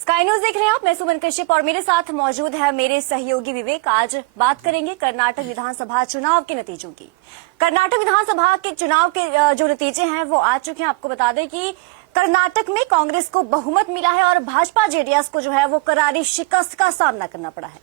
Sky news देख रहे हैं आप। मैं सुमन कश्यप और मेरे साथ मौजूद है मेरे सहयोगी विवेक। आज बात करेंगे कर्नाटक विधानसभा चुनाव के नतीजों की। कर्नाटक विधानसभा के चुनाव के जो नतीजे हैं वो आ चुके हैं। आपको बता दें कि कर्नाटक में कांग्रेस को बहुमत मिला है और भाजपा जेडीएस को जो है वो करारी शिकस्त का सामना करना पड़ा है।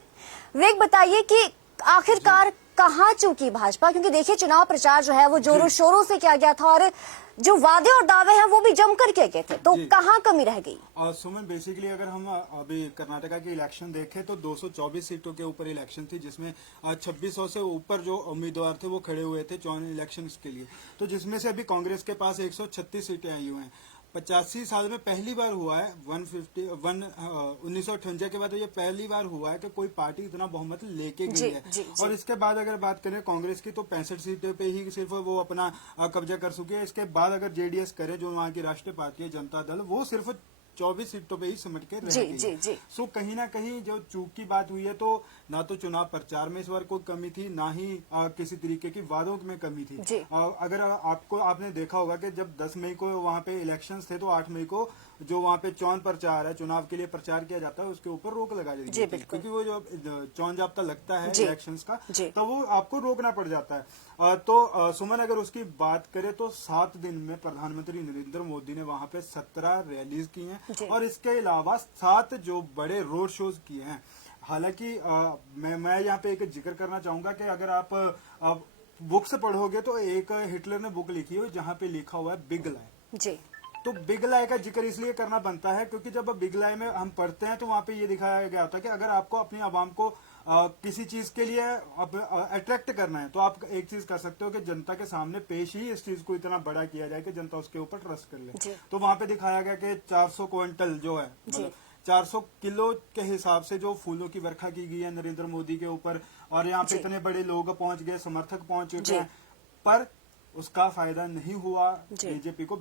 विवेक, बताइए कि आखिरकार कहां चूकी भाजपा, क्योंकि देखिए चुनाव प्रचार जो है वो जोरों शोरों से किया गया था और जो वादे और दावे हैं वो भी जमकर किए गए थे, तो कहां कमी रह गई? सुमन, बेसिकली अगर हम अभी कर्नाटका के इलेक्शन देखें तो 224 सीटों के ऊपर इलेक्शन थी, जिसमें 2600 से ऊपर जो उम्मीदवार थे वो खड़े हुए थे चुनाव इलेक्शन के लिए। तो जिसमें से अभी कांग्रेस के पास 136 सीटें आई हुई हैं। 85 साल में पहली बार हुआ है 1958 के बाद ये पहली बार हुआ है कि कोई पार्टी इतना बहुमत लेके गई है। और इसके बाद अगर बात करें कांग्रेस की तो 65 सीटों पे ही सिर्फ वो अपना कब्जा कर चुकी है। इसके बाद अगर जेडीएस करे, जो वहाँ की राष्ट्रीय पार्टी है जनता दल, वो सिर्फ 24 सीटों पे ही सिमट के रह गई। सो कहीं ना कहीं जो चूक की बात हुई है, तो ना तो चुनाव प्रचार में इस बार कोई कमी थी, ना ही किसी तरीके की वादों में कमी थी। अगर आपने देखा होगा कि जब 10 मई को वहाँ पे इलेक्शंस थे तो 8 मई को जो वहाँ पे चौन प्रचार है, चुनाव के लिए प्रचार किया जाता है, उसके ऊपर रोक लगा दी थी, क्योंकि वो जो चौन जाब्ता लगता है इलेक्शंस का, तो वो आपको रोकना पड़ जाता है। तो सुमन, अगर उसकी बात करें तो 7 दिन में प्रधानमंत्री नरेंद्र मोदी ने वहाँ पे 17 रैलीज की हैं और इसके अलावा 7 जो बड़े रोड शोज किए हैं। हालांकि मैं यहाँ पे एक जिक्र करना चाहूंगा कि अगर आप बुक्स पढ़ोगे तो एक हिटलर ने बुक लिखी है जहाँ पे लिखा हुआ है बिग लाई। तो बिग लाई का जिक्र इसलिए करना बनता है क्योंकि जब बिग लाई में हम पढ़ते हैं तो वहां पे ये दिखाया गया होता है कि अगर आपको अपनी आवाम को किसी चीज के लिए अट्रैक्ट करना है तो आप एक चीज कर सकते हो कि जनता के सामने पेश ही इस चीज को इतना बड़ा किया जाए कि जनता उसके ऊपर ट्रस्ट कर ले। तो वहां पे दिखाया गया कि 400 क्विंटल जो है, मतलब 400 किलो के हिसाब से जो फूलों की वर्षा की गई है नरेंद्र मोदी के ऊपर, और यहाँ पे इतने बड़े लोग पहुंच गए, समर्थक पहुंच चुके हैं, पर उसका फायदा नहीं हुआ बीजेपी को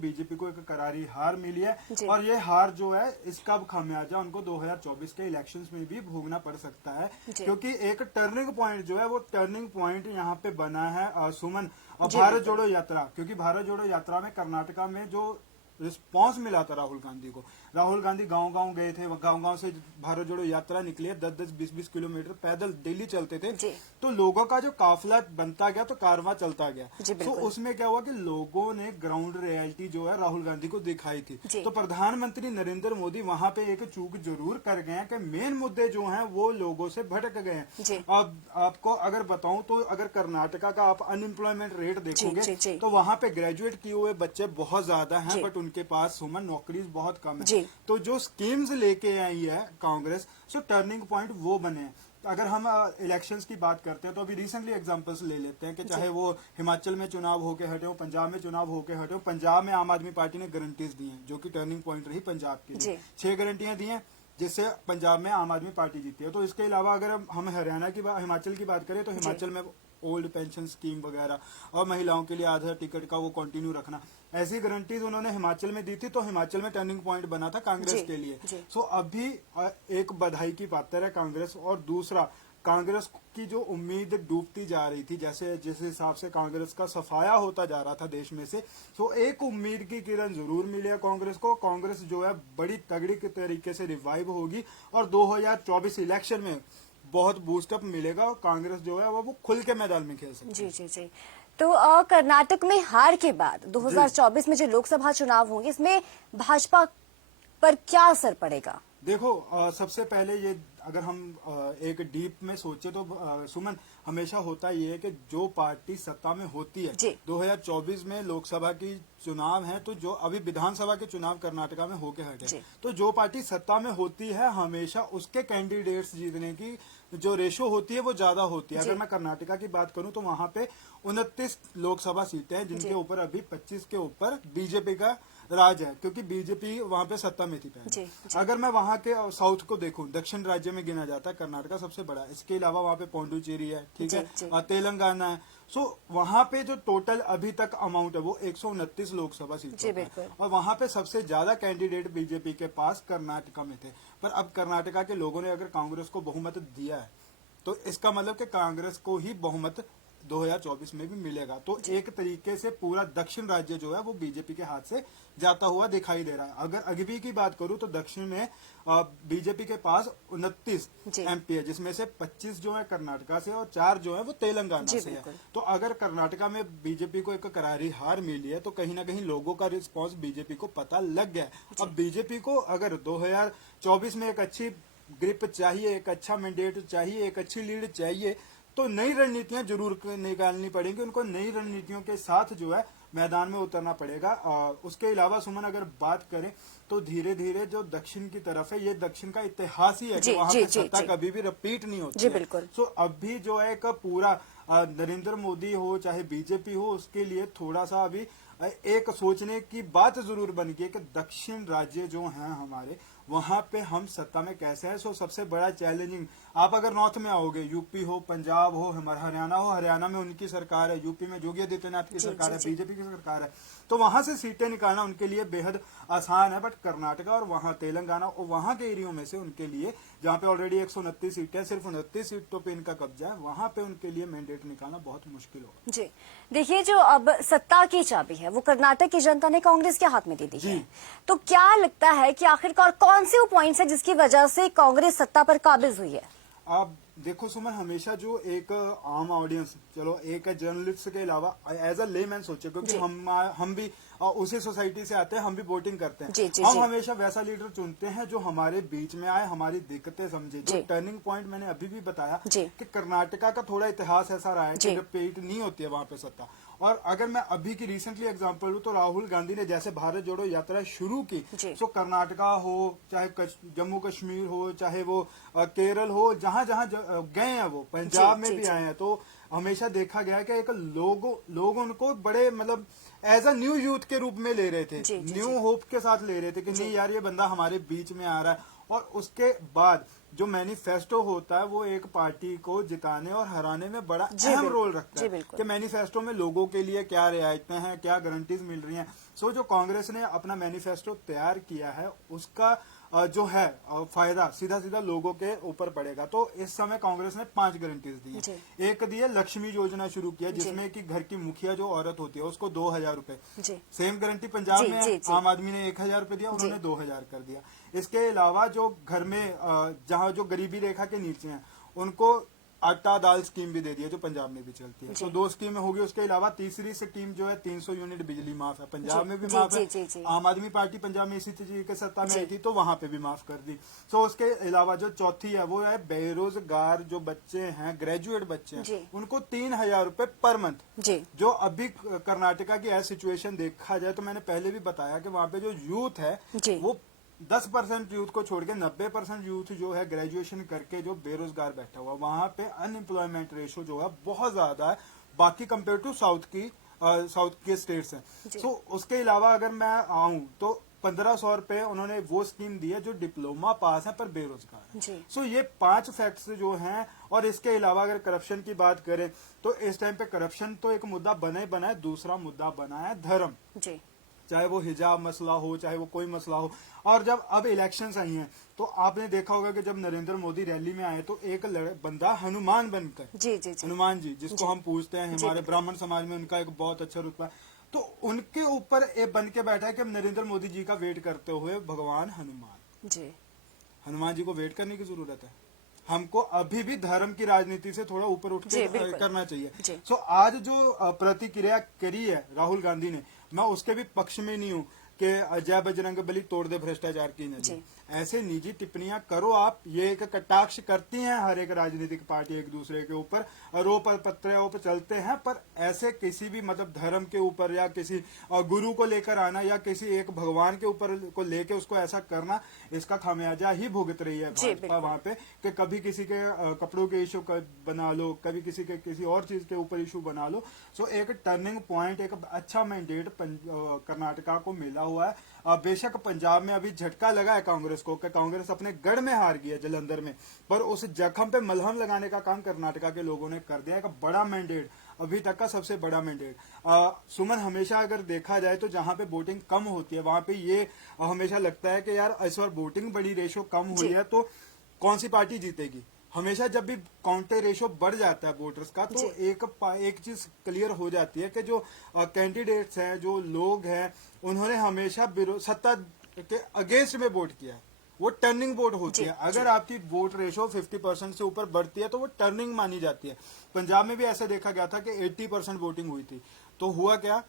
एक करारी हार मिली है। और ये हार जो है इसका खामियाजा उनको 2024 के इलेक्शंस में भी भोगना पड़ सकता है, क्योंकि एक टर्निंग पॉइंट जो है वो टर्निंग पॉइंट यहाँ पे बना है सुमन, और भारत जोड़ो यात्रा। क्योंकि भारत जोड़ो यात्रा में कर्नाटका में जो रिस्पांस मिला था राहुल गांधी को, राहुल गांधी गांव-गांव गए थे, गांव-गांव से भारत जोड़ो यात्रा निकली है, 10-10, 20-20 किलोमीटर पैदल डेली चलते थे। तो लोगों का जो काफिला बनता गया तो कारवां चलता गया। तो उसमें क्या हुआ कि लोगों ने ग्राउंड रियलिटी जो है राहुल गांधी को दिखाई थी। तो प्रधानमंत्री नरेंद्र मोदी वहां पे एक चूक जरूर कर गए हैं कि मेन मुद्दे जो हैं वो लोगों से भटक गए हैं। अब आपको अगर बताऊं तो अगर कर्नाटका का आप अनएम्प्लॉयमेंट रेट देखोगे तो वहां पे ग्रेजुएट किए हुए बच्चे बहुत ज्यादा हैं, बट उनके पास सुमन नौकरी बहुत कम है। तो जो स्कीम्स लेके आई है कांग्रेस, सो टर्निंग पॉइंट वो बने हैं। अगर हम इलेक्शंस की बात करते हैं तो अभी रिसेंटली एग्जांपल्स ले लेते हैं कि चाहे वो हिमाचल में चुनाव होके हटे हो, पंजाब में चुनाव होके हटे हो। पंजाब में आम आदमी पार्टी ने गारंटीज दी हैं जो कि टर्निंग पॉइंट रही पंजाब के लिए। 6 गारंटियां दी हैं जिससे पंजाब में आम आदमी पार्टी जीती है। तो इसके अलावा अगर हम हरियाणा की हिमाचल की बात करें तो हिमाचल में ओल्ड पेंशन स्कीम वगैरह और महिलाओं के लिए आधार टिकट का वो कंटिन्यू रखना, ऐसी गारंटीज उन्होंने हिमाचल में दी थी। तो हिमाचल में टर्निंग पॉइंट बना था कांग्रेस के लिए। सो अभी एक बधाई की पात्र है कांग्रेस, और दूसरा कांग्रेस की जो उम्मीद डूबती जा रही थी, जैसे जिस हिसाब से कांग्रेस का सफाया होता जा रहा था देश में से, तो एक उम्मीद की किरण जरूर मिली है कांग्रेस को। कांग्रेस जो है बड़ी तगड़ी के तरीके से रिवाइव होगी और 2024 इलेक्शन में बहुत बूस्टअप मिलेगा और कांग्रेस जो है वो खुल के मैदान में खेल सकती है। जी। तो कर्नाटक में हार के बाद 2024 में जो लोकसभा चुनाव होंगे, इसमें भाजपा पर क्या असर पड़ेगा? देखो, सबसे पहले ये अगर हम एक डीप में सोचे तो सुमन, हमेशा होता ये है कि जो पार्टी सत्ता में होती है, 2024 में लोकसभा की चुनाव है तो जो अभी विधानसभा के चुनाव कर्नाटका में होके हटे, तो जो पार्टी सत्ता में होती है हमेशा उसके कैंडिडेट्स जीतने की जो रेशो होती है वो ज्यादा होती है। अगर मैं कर्नाटका की बात करूं तो वहां पे 29 लोकसभा सीटें हैं, जिनके ऊपर अभी 25 के ऊपर बीजेपी का राज है, क्योंकि बीजेपी वहां पे सत्ता में थी पहले। अगर मैं वहां के साउथ को देखूं, दक्षिण राज्य में गिना जाता है कर्नाटका सबसे बड़ा। इसके अलावा वहां पे पौंडुचेरी है, ठीक है, और तेलंगाना है। सो वहां पे जो टोटल अभी तक अमाउंट है वो 129 लोकसभा सीटें है, और वहां पे सबसे ज्यादा कैंडिडेट बीजेपी के पास कर्नाटका में थे। पर अब कर्नाटका के लोगों ने अगर कांग्रेस को बहुमत दिया है तो इसका मतलब कि कांग्रेस को ही बहुमत 2024 में भी मिलेगा। तो एक तरीके से पूरा दक्षिण राज्य जो है वो बीजेपी के हाथ से जाता हुआ दिखाई दे रहा है। अगर अगवी की बात करूं तो दक्षिण में बीजेपी के पास 29 एमपी है, जिसमें से 25 जो है कर्नाटका से और 4 जो है वो तेलंगाना से है। तो अगर कर्नाटका में बीजेपी को एक करारी हार मिली है तो कहीं ना कहीं लोगों का रिस्पांस बीजेपी को पता लग गया है। अब बीजेपी को अगर 2024 में एक अच्छी ग्रिप चाहिए, एक अच्छा मैंडेट चाहिए, एक अच्छी लीड चाहिए, तो नई रणनीतियां जरूर निकालनी पड़ेंगी। उनको नई रणनीतियों के साथ जो है मैदान में उतरना पड़ेगा। उसके अलावा सुमन अगर बात करें तो धीरे धीरे जो दक्षिण की तरफ है, ये दक्षिण का इतिहास ही है कि वहां पे सत्ता कभी भी रिपीट नहीं होती है। तो अभी जो है एक पूरा नरेंद्र मोदी हो चाहे बीजेपी हो, उसके लिए थोड़ा सा अभी एक सोचने की बात जरूर बन गई है कि दक्षिण राज्य जो हैं हमारे, वहां पे हम सत्ता में कैसे हैं। सो सबसे बड़ा चैलेंजिंग, आप अगर नॉर्थ में आओगे, यूपी हो, पंजाब हो, हमारा हरियाणा हो, हरियाणा में उनकी सरकार है, यूपी में योगी आदित्यनाथ की सरकार है, बीजेपी की सरकार है, तो वहां से सीटें निकालना उनके लिए बेहद आसान है। बट कर्नाटका और वहां तेलंगाना और वहां के एरियो में से उनके लिए, जहां पे ऑलरेडी 129 सीटें, सिर्फ 29 सीटों पे इनका कब्जा है, वहां पे उनके लिए मैंडेट निकालना बहुत मुश्किल होगा। जी देखिए, जो अब सत्ता की चाबी है वो कर्नाटक की जनता ने कांग्रेस के हाथ में दे दी है, तो क्या लगता है कि आखिरकार कौन से वो पॉइंट्स है जिसकी वजह से कांग्रेस सत्ता पर काबिज हुई है? आप देखो सुमन, हमेशा जो एक आम ऑडियंस, चलो एक जर्नलिस्ट के अलावा एज अ लेमैन सोचे, क्योंकि हम भी उसी सोसाइटी से आते हैं, हम भी वोटिंग करते हैं, हम हमेशा वैसा लीडर चुनते हैं जो हमारे बीच में आए, हमारी दिक्कतें समझे। जो टर्निंग पॉइंट मैंने अभी भी बताया कि कर्नाटका का थोड़ा इतिहास ऐसा रहा है कि रिपीट नहीं होती है वहां पे सत्ता। और अगर मैं अभी की रिसेंटली एग्जांपल लूं तो राहुल गांधी ने जैसे भारत जोड़ो यात्रा शुरू की, तो कर्नाटका हो चाहे जम्मू कश्मीर हो चाहे वो केरल हो, जहां जहां गए हैं वो, पंजाब में भी आए हैं, तो हमेशा देखा गया है कि एक लोग उनको बड़े मतलब एज अ न्यू यूथ के रूप में ले रहे थे, न्यू होप के साथ ले रहे थे कि नहीं यार ये बंदा हमारे बीच में आ रहा है। और उसके बाद जो मैनिफेस्टो होता है वो एक पार्टी को जिताने और हराने में बड़ा अहम रोल रखता है कि मैनिफेस्टो में लोगों के लिए क्या रियायतें हैं, क्या गारंटीज मिल रही हैं। सो जो कांग्रेस ने अपना मैनिफेस्टो तैयार किया है उसका जो है फायदा सीधा सीधा लोगों के ऊपर पड़ेगा। तो इस समय कांग्रेस ने 5 गारंटीज दी है। एक दी है लक्ष्मी योजना शुरू किया, जिसमें कि घर की मुखिया जो औरत होती है उसको 2000 रुपए, सेम गारंटी पंजाब में है, आम आदमी ने 1000 रुपए दिया, उन्होंने 2000 कर दिया। इसके अलावा जो घर में जहां जो गरीबी रेखा के नीचे हैं उनको आटा दाल स्कीम भी दे दी है, जो पंजाब में भी चलती है। तो 2 स्कीमें होगी। उसके अलावा तीसरी स्कीम जो है 300 यूनिट बिजली माफ है, पंजाब में भी माफ है। आम आदमी पार्टी पंजाब में इसी तरीके के सत्ता में आई थी तो वहां पे भी माफ कर दी। तो उसके अलावा जो चौथी है वो है बेरोजगार जो बच्चे हैं, ग्रेजुएट बच्चे हैं, उनको 3000 रुपए पर मंथ। जो अभी कर्नाटका की ऐसी सिचुएशन देखा जाए तो मैंने पहले भी बताया कि वहां पे जो यूथ है वो 10% यूथ को छोड़ के 90% यूथ जो है ग्रेजुएशन करके जो बेरोजगार बैठा हुआ, वहां पे अनएम्प्लॉयमेंट रेशो जो है बहुत ज्यादा है बाकी कंपेयर टू साउथ के स्टेट्स हैं। सो उसके अलावा अगर मैं आऊं तो 1500 रुपए उन्होंने वो स्कीम दी है जो डिप्लोमा पास है पर बेरोजगार है। सो ये 5 फैक्ट्स जो हैं। और इसके अलावा अगर करप्शन की बात करें तो इस टाइम पे करप्शन तो एक मुद्दा बना ही बना है, दूसरा मुद्दा बना है धर्म, चाहे वो हिजाब मसला हो चाहे वो कोई मसला हो। और जब अब इलेक्शंस आई हैं तो आपने देखा होगा कि जब नरेंद्र मोदी रैली में आए तो एक बंदा हनुमान बनकर, हनुमान जी जिसको हम पूछते हैं, हमारे ब्राह्मण समाज में उनका एक बहुत अच्छा रुतबा है, तो उनके ऊपर एक बन के बैठा है कि नरेंद्र मोदी जी का वेट करते हुए भगवान हनुमान, हनुमान जी को वेट करने की जरूरत है। हमको अभी भी धर्म की राजनीति से थोड़ा ऊपर उठ के करना चाहिए। सो आज जो प्रतिक्रिया करी है राहुल गांधी ने, मैं उसके भी पक्ष में नहीं हूं कि जय बजरंग बली तोड़ दे भ्रष्टाचार की नदी। ऐसे निजी टिप्पणियां करो आप, ये एक कटाक्ष करती हैं हर एक राजनीतिक पार्टी एक दूसरे के ऊपर, आरोप प्रत्यारोप चलते हैं, पर ऐसे किसी भी मतलब धर्म के ऊपर या किसी गुरु को लेकर आना या किसी एक भगवान के ऊपर को लेके उसको ऐसा करना, इसका खामियाजा ही भुगत रही है भाजपा वहां पे कि कभी किसी के कपड़ों के इशू बना लो, कभी किसी के किसी और चीज के ऊपर इशू बना लो। सो एक टर्निंग पॉइंट, एक अच्छा मैंडेट कर्नाटका को मिला हुआ है। बेशक पंजाब में अभी झटका लगा है कांग्रेस को कि कांग्रेस अपने गढ़ में हार गई है जलंधर में, पर उस जख्म पे मलहम लगाने का काम कर्नाटका के लोगों ने कर दिया है। एक बड़ा मैंडेट, अभी तक का सबसे बड़ा मैंडेट। सुमन, हमेशा अगर देखा जाए तो जहां पे वोटिंग कम होती है वहां पे ये हमेशा लगता है कि यार इस बार वोटिंग बड़ी रेशो कम हुई है तो कौन सी पार्टी जीतेगी। हमेशा जब भी काउंटर रेशो बढ़ जाता है वोटर्स का, तो एक चीज क्लियर हो जाती है कि जो कैंडिडेट्स हैं, जो लोग हैं, उन्होंने हमेशा सत्ता के अगेंस्ट में वोट किया है। वो टर्निंग वोट होती है। अगर आपकी वोट रेशो 50% से ऊपर बढ़ती है तो वो टर्निंग मानी जाती है। पंजाब में भी ऐसा देखा गया था कि 80% वोटिंग हुई थी। तो हुआ क्या,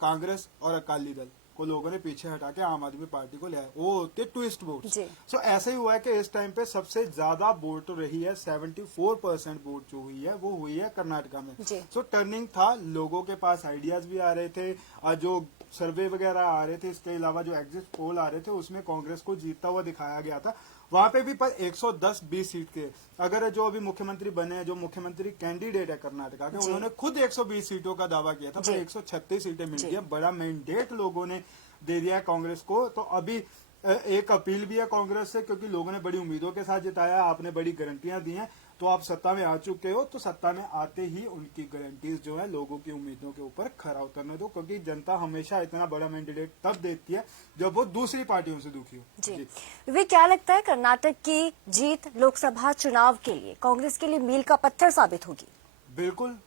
कांग्रेस और अकाली दल को लोगों ने पीछे हटा के आम आदमी पार्टी को ले आया। वो होते ट्विस्ट वोट। सो ऐसा ही हुआ है कि इस टाइम पे सबसे ज्यादा वोट रही है, 74% वोट जो हुई है वो हुई है कर्नाटका में। सो टर्निंग था, लोगों के पास आइडियाज भी आ रहे थे, जो सर्वे वगैरह आ रहे थे, इसके अलावा जो एग्जिट पोल आ रहे थे उसमें कांग्रेस को जीतता हुआ दिखाया गया था। वहां पे भी पर 110-20 सीट के, अगर जो अभी मुख्यमंत्री बने हैं, जो मुख्यमंत्री कैंडिडेट है कर्नाटका के, उन्होंने खुद 120 सीटों का दावा किया था, पर 136 सीटें मिल गई। बड़ा मैंडेट लोगों ने दे दिया है कांग्रेस को। तो अभी एक अपील भी है कांग्रेस से, क्योंकि लोगों ने बड़ी उम्मीदों के साथ जिताया, आपने बड़ी गारंटियां दी हैं, तो आप सत्ता में आ चुके हो, तो सत्ता में आते ही उनकी गारंटीज जो है लोगों की उम्मीदों के ऊपर खरा उतरने दो, क्योंकि जनता हमेशा इतना बड़ा मैंडेट तब देती है जब वो दूसरी पार्टियों से दुखी हो। जी वे क्या लगता है कर्नाटक की जीत लोकसभा चुनाव के लिए कांग्रेस के लिए मील का पत्थर साबित होगी? बिल्कुल।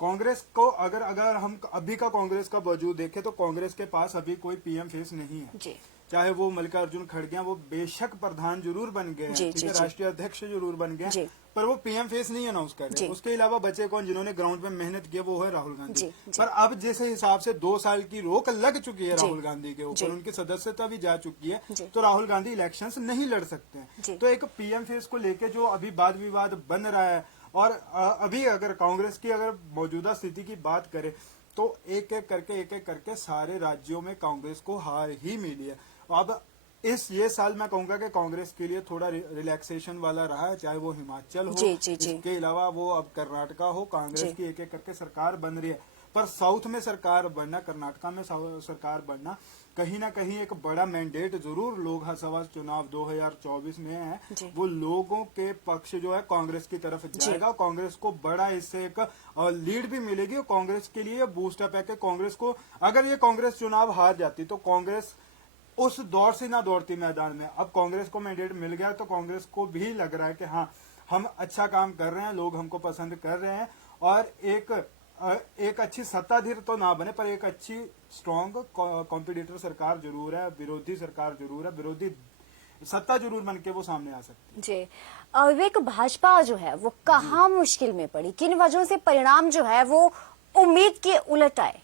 कांग्रेस को अगर हम अभी का कांग्रेस का वजूद देखें तो कांग्रेस के पास अभी कोई पीएम फेस नहीं है। चाहे वो मल्लिकार्जुन खड़गे, वो बेशक प्रधान जरूर बन गए हैं, ठीक है, राष्ट्रीय अध्यक्ष जरूर बन गए, पर वो पीएम फेस नहीं अनाउंस कर रहे। उसके अलावा बचे कौन जिन्होंने ग्राउंड में मेहनत की, वो है राहुल गांधी। पर अब जिस हिसाब से 2 साल की रोक लग चुकी है राहुल गांधी के ऊपर, उनकी सदस्यता भी जा चुकी है, तो राहुल गांधी इलेक्शंस नहीं लड़ सकते हैं। तो एक पीएम फेस को लेके जो अभी वाद विवाद बन रहा है, और अभी अगर कांग्रेस की अगर मौजूदा स्थिति की बात करें तो एक एक करके सारे राज्यों में कांग्रेस को हार ही मिली है। अब ये साल मैं कहूंगा कि कांग्रेस के लिए थोड़ा रिलैक्सेशन वाला रहा है, चाहे वो हिमाचल हो, इसके अलावा वो अब कर्नाटका हो, कांग्रेस की एक एक करके सरकार बन रही है। पर साउथ में सरकार बनना, कर्नाटका में सरकार बनना, कहीं ना कहीं एक बड़ा मैंडेट जरूर लोकसभा चुनाव 2024 में है, वो लोगों के पक्ष जो है कांग्रेस की तरफ जाएगा। कांग्रेस को बड़ा इससे एक लीड भी मिलेगी, और कांग्रेस के लिए बूस्टअप है कि कांग्रेस को, अगर ये कांग्रेस चुनाव हार जाती तो कांग्रेस उस दौर से ना दौड़ती मैदान में। अब कांग्रेस को मैंडेट मिल गया तो कांग्रेस को भी लग रहा है कि हाँ, हम अच्छा काम कर रहे हैं, लोग हमको पसंद कर रहे हैं, और एक अच्छी सत्ताधीर तो ना बने, पर एक अच्छी स्ट्रॉन्ग कॉम्पिटिटर सरकार जरूर है, विरोधी सरकार जरूर है, विरोधी सत्ता जरूर बन के वो सामने आ सकती है। जी विवेक, भाजपा जो है वो कहाँ मुश्किल में पड़ी, किन वजहों से परिणाम जो है वो उम्मीद के उलट आए?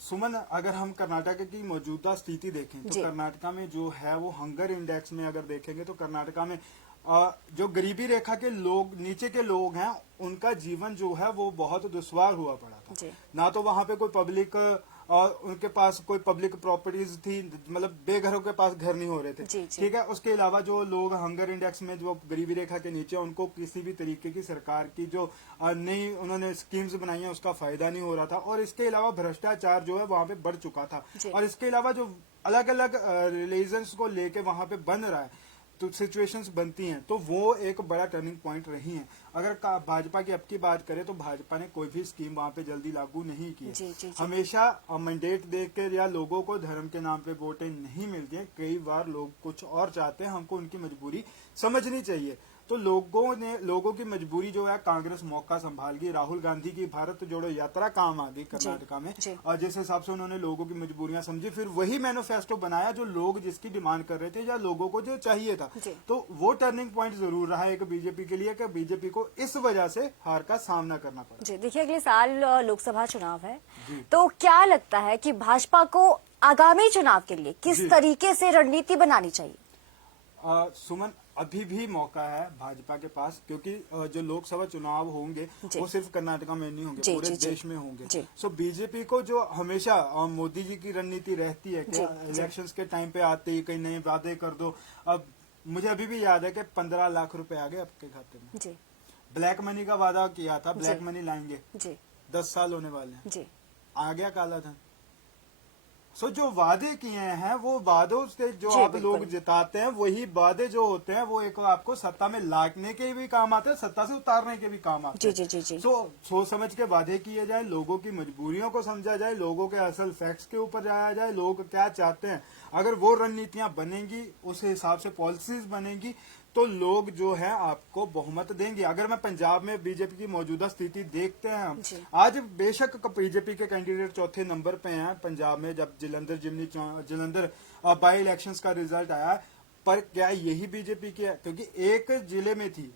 सुमन, अगर हम कर्नाटक की मौजूदा स्थिति देखें तो कर्नाटका में जो है वो हंगर इंडेक्स में अगर देखेंगे तो कर्नाटका में जो गरीबी रेखा के लोग, नीचे के लोग हैं, उनका जीवन जो है वो बहुत दुश्वार हुआ पड़ा था। ना तो वहां पे कोई पब्लिक, उनके पास कोई पब्लिक प्रॉपर्टीज थी, मतलब बेघरों के पास घर नहीं हो रहे थे, ठीक है। उसके अलावा जो लोग हंगर इंडेक्स में जो गरीबी रेखा के नीचे, उनको किसी भी तरीके की सरकार की जो नई उन्होंने स्कीम्स बनाई है उसका फायदा नहीं हो रहा था। और इसके अलावा भ्रष्टाचार जो है वहां पे बढ़ चुका था, और इसके अलावा जो अलग अलग रिलीजन्स को लेके वहां पे बन रहा है, तो सिचुएशंस बनती हैं, तो वो एक बड़ा टर्निंग पॉइंट रही है। अगर भाजपा की अब की बात करें तो भाजपा ने कोई भी स्कीम वहां पे जल्दी लागू नहीं की है। हमेशा मैंडेट देकर या लोगों को धर्म के नाम पे वोटें नहीं मिलती हैं। कई बार लोग कुछ और चाहते हैं, हमको उनकी मजबूरी समझनी चाहिए। तो लोगों की मजबूरी जो है, कांग्रेस मौका संभाल गई। राहुल गांधी की भारत जोड़ो यात्रा काम आ गई कर्नाटका में, और जिस हिसाब से उन्होंने लोगों की मजबूरियां समझी, फिर वही मैनिफेस्टो बनाया जो लोग जिसकी डिमांड कर रहे थे या लोगों को जो चाहिए था। तो वो टर्निंग पॉइंट जरूर रहा है एक बीजेपी के लिए, कि बीजेपी को इस वजह से हार का सामना करना पड़ा। जी देखिए, अगले साल लोकसभा चुनाव है, तो क्या लगता है कि भाजपा को आगामी चुनाव के लिए किस तरीके से रणनीति बनानी चाहिए? सुमन, अभी भी मौका है भाजपा के पास, क्योंकि जो लोकसभा चुनाव होंगे वो सिर्फ कर्नाटका में नहीं होंगे, पूरे देश में होंगे। सो बीजेपी को जो हमेशा मोदी जी की रणनीति रहती है कि इलेक्शंस के टाइम पे आते ही कई नए वादे कर दो। अब मुझे अभी भी याद है कि 15 लाख रुपए आ गए आपके खाते में। ब्लैक मनी का वादा किया था, ब्लैक मनी लाएंगे, 10 साल होने वाले हैं, आ गया काला धन। सो जो वादे किए हैं वो वादों से जो आप लोग जिताते हैं, वही वादे जो होते हैं वो एक आपको सत्ता में लाने के भी काम आते हैं, सत्ता से उतारने के भी काम आते हैं। सो सोच समझ के वादे किए जाए, लोगों की मजबूरियों को समझा जाए, लोगों के असल फैक्ट्स के ऊपर जाया जाए, लोग क्या चाहते हैं। अगर वो रणनीतियां बनेंगी, उस हिसाब से पॉलिसीज बनेंगी, तो लोग जो है आपको बहुमत देंगे। अगर मैं पंजाब में बीजेपी की मौजूदा स्थिति देखते हैं हम, आज बेशक बीजेपी के कैंडिडेट चौथे नंबर पे हैं पंजाब में, जब जलंधर बाई इलेक्शंस का रिजल्ट आया, पर क्या यही बीजेपी की है? क्योंकि एक जिले में थी,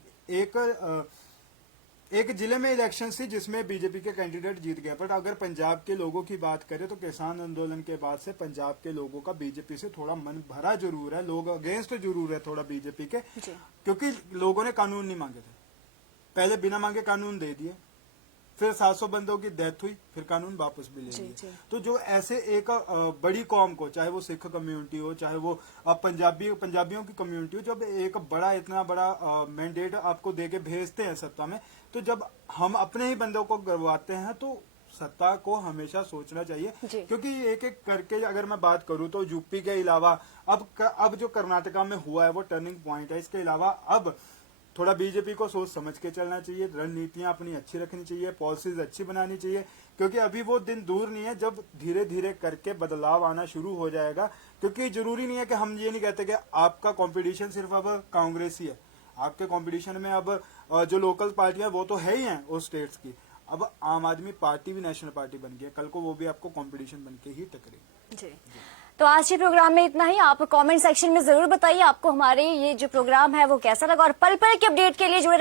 एक जिले में इलेक्शन थी जिसमें बीजेपी के कैंडिडेट जीत गए। बट अगर पंजाब के लोगों की बात करें तो किसान आंदोलन के बाद से पंजाब के लोगों का बीजेपी से थोड़ा मन भरा जरूर है, लोग अगेंस्ट जरूर है थोड़ा बीजेपी के, क्योंकि लोगों ने कानून नहीं मांगे थे, पहले बिना मांगे कानून दे दिए, फिर 700 बंदों की डेथ हुई, फिर कानून वापस भी ले लिए। तो जो ऐसे एक बड़ी कौम को, चाहे वो सिख कम्युनिटी हो, चाहे वो पंजाबियों की कम्युनिटी हो, जब एक बड़ा इतना बड़ा मैंडेट आपको देके भेजते हैं सत्ता में, तो जब हम अपने ही बंदों को गरवाते हैं तो सत्ता को हमेशा सोचना चाहिए। क्योंकि एक एक करके अगर मैं बात करूं तो यूपी के अलावा अब जो कर्नाटका में हुआ है वो टर्निंग पॉइंट है। इसके अलावा अब थोड़ा बीजेपी को सोच समझ के चलना चाहिए, रणनीतियां अपनी अच्छी रखनी चाहिए, पॉलिसीज अच्छी बनानी चाहिए, क्योंकि अभी वो दिन दूर नहीं है जब धीरे धीरे करके बदलाव आना शुरू हो जाएगा। क्योंकि जरूरी नहीं है कि हम ये नहीं कहते कि आपका कंपटीशन सिर्फ अब कांग्रेस ही है, आपके कंपटीशन में अब जो लोकल पार्टियां वो तो है ही हैं उस स्टेट्स की, अब आम आदमी पार्टी भी नेशनल पार्टी बन गई है, कल को वो भी आपको कंपटीशन बन के ही टकरेगी। जी, तो आज के प्रोग्राम में इतना ही। आप कमेंट सेक्शन में जरूर बताइए आपको हमारे ये जो प्रोग्राम है वो कैसा लगा, और पल पल के अपडेट के लिए जुड़े